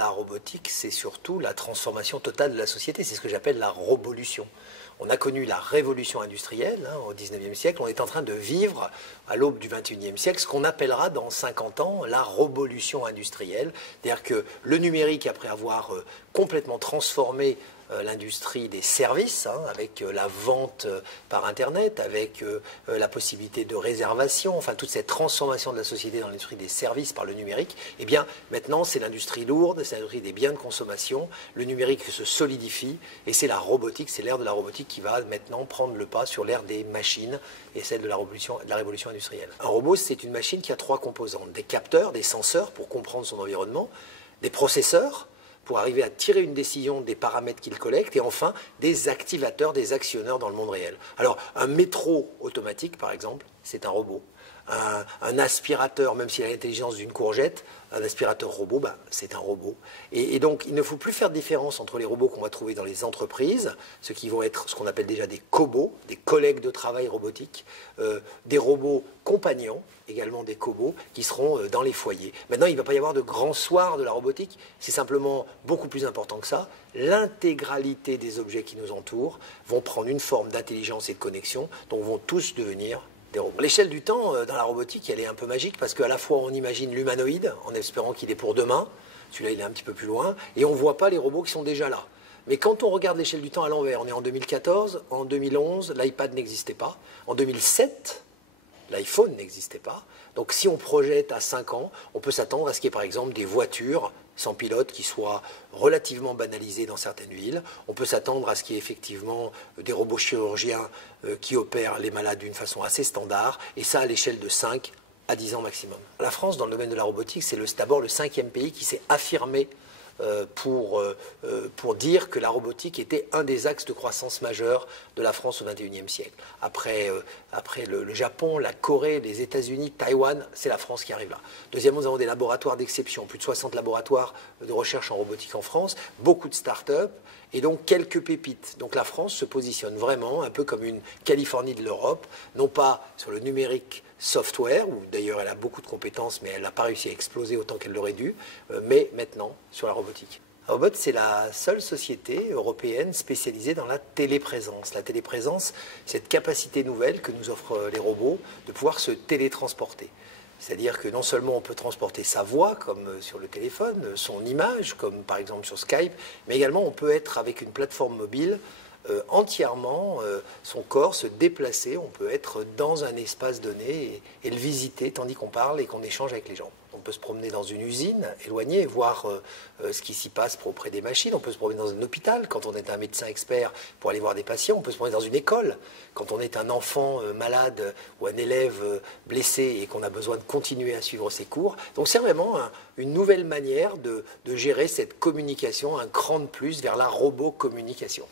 la robotique, c'est surtout la transformation totale de la société. C'est ce que j'appelle la robolution. On a connu la révolution industrielle au XIXe siècle. On est en train de vivre, à l'aube du XXIe siècle, ce qu'on appellera dans 50 ans la robolution industrielle. C'est-à-dire que le numérique, après avoir complètement transformé l'industrie des services, avec la vente par Internet, avec la possibilité de réservation, enfin toute cette transformation de la société dans l'industrie des services par le numérique, eh bien maintenant c'est l'industrie lourde, c'est l'industrie des biens de consommation, le numérique se solidifie et c'est la robotique, c'est l'ère de la robotique qui va maintenant prendre le pas sur l'ère des machines et celle de la révolution industrielle. Un robot, c'est une machine qui a 3 composantes, des capteurs, des senseurs pour comprendre son environnement, des processeurs, pour arriver à tirer une décision des paramètres qu'il collecte, et enfin des activateurs, des actionneurs dans le monde réel. Alors un métro automatique par exemple, c'est un robot. Un aspirateur, même s'il a l'intelligence d'une courgette, un aspirateur robot, c'est un robot. Et donc, il ne faut plus faire de différence entre les robots qu'on va trouver dans les entreprises, ceux qui vont être ce qu'on appelle déjà des cobots, des collègues de travail robotiques, des robots compagnons, également des cobots, qui seront dans les foyers. Maintenant, il ne va pas y avoir de grand soir de la robotique, c'est simplement beaucoup plus important que ça. L'intégralité des objets qui nous entourent vont prendre une forme d'intelligence et de connexion, donc vont tous devenir des robots. L'échelle du temps dans la robotique, elle est un peu magique parce qu'à la fois on imagine l'humanoïde en espérant qu'il est pour demain, celui-là il est un petit peu plus loin, et on ne voit pas les robots qui sont déjà là. Mais quand on regarde l'échelle du temps à l'envers, on est en 2014, en 2011, l'iPad n'existait pas, en 2007, l'iPhone n'existait pas. Donc si on projette à 5 ans, on peut s'attendre à ce qu'il y ait par exemple des voitures sans pilote qui soient relativement banalisées dans certaines villes. On peut s'attendre à ce qu'il y ait effectivement des robots chirurgiens qui opèrent les malades d'une façon assez standard, et ça à l'échelle de 5 à 10 ans maximum. La France, dans le domaine de la robotique, c'est d'abord le 5e pays qui s'est affirmé pour dire que la robotique était un des axes de croissance majeurs de la France au XXIe siècle. Après le Japon, la Corée, les États-Unis, Taïwan, c'est la France qui arrive là. Deuxièmement, nous avons des laboratoires d'exception, plus de 60 laboratoires de recherche en robotique en France, beaucoup de start-up et donc quelques pépites. Donc la France se positionne vraiment un peu comme une Californie de l'Europe, non pas sur le numérique software, où d'ailleurs elle a beaucoup de compétences, mais elle n'a pas réussi à exploser autant qu'elle l'aurait dû, mais maintenant sur la robotique. Robot, c'est la seule société européenne spécialisée dans la téléprésence. La téléprésence, c'est cette capacité nouvelle que nous offrent les robots de pouvoir se télétransporter. C'est-à-dire que non seulement on peut transporter sa voix, comme sur le téléphone, son image, comme par exemple sur Skype, mais également on peut être avec une plateforme mobile entièrement son corps se déplacer, on peut être dans un espace donné et le visiter tandis qu'on parle et qu'on échange avec les gens. On peut se promener dans une usine éloignée et voir ce qui s'y passe auprès des machines. On peut se promener dans un hôpital quand on est un médecin expert pour aller voir des patients. On peut se promener dans une école quand on est un enfant malade ou un élève blessé et qu'on a besoin de continuer à suivre ses cours. Donc c'est vraiment une nouvelle manière de gérer cette communication, un cran de plus vers la robocommunication.